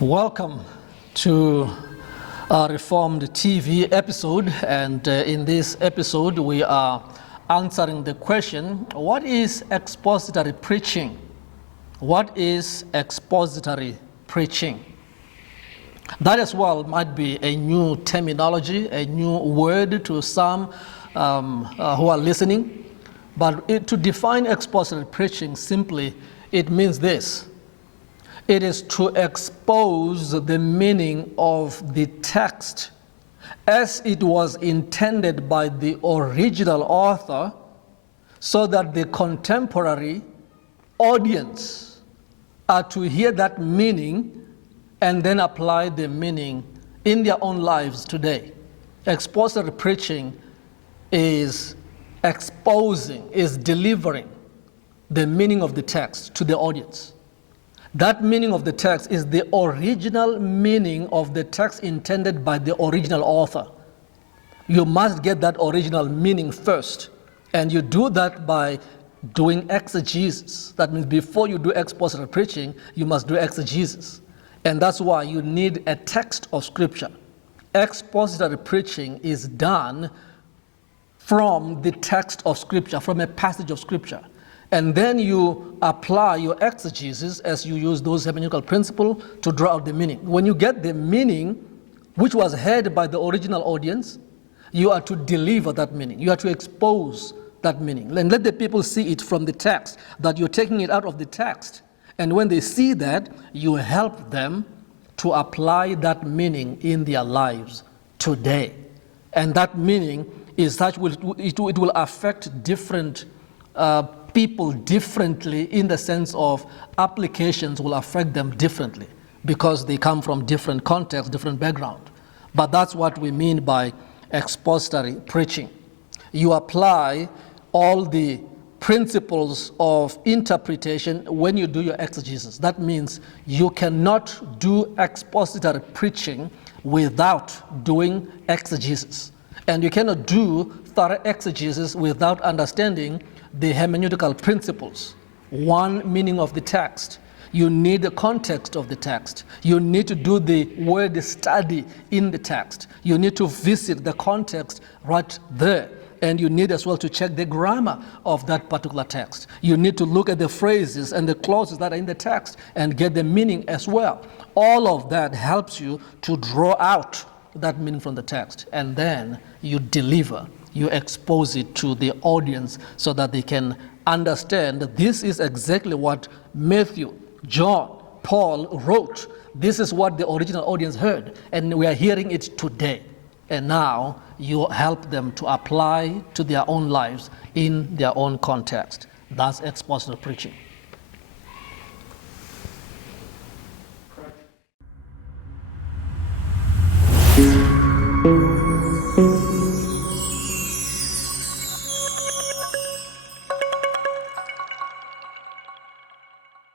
Welcome to our Reformed TV episode, and in this episode we are answering the question, what is expository preaching? What is expository preaching? That as well might be a new terminology, a new word to some who are listening, but to define expository preaching simply, it means this. It is to expose the meaning of the text as it was intended by the original author, so that the contemporary audience are to hear that meaning and then apply the meaning in their own lives today. Expository preaching is exposing, is delivering the meaning of the text to the audience. That meaning of the text is the original meaning of the text intended by the original author. You must get that original meaning first, and you do that by doing exegesis. That means before you do expository preaching, you must do exegesis. And that's why you need a text of Scripture. Expository preaching is done from the text of Scripture, from a passage of Scripture. And then you apply your exegesis as you use those hermeneutical principles to draw out the meaning. When you get the meaning, which was heard by the original audience, you are to deliver that meaning. You are to expose that meaning. And let the people see it from the text, that you're taking it out of the text. And when they see that, you help them to apply that meaning in their lives today. And that meaning is such, it will affect different people differently, in the sense of applications will affect them differently because they come from different contexts, different background. But that's what we mean by expository preaching. You apply all the principles of interpretation when you do your exegesis. That means you cannot do expository preaching without doing exegesis. And you cannot do thorough exegesis without understanding the hermeneutical principles. One, meaning of the text. You need the context of the text. You need to do the word study in the text. You need to visit the context right there. And you need as well to check the grammar of that particular text. You need to look at the phrases and the clauses that are in the text and get the meaning as well. All of that helps you to draw out that meaning from the text. And then you deliver. You expose it to the audience so that they can understand that this is exactly what Matthew, John, Paul wrote. This is what the original audience heard, and we are hearing it today. And now you help them to apply to their own lives in their own context. That's expository preaching.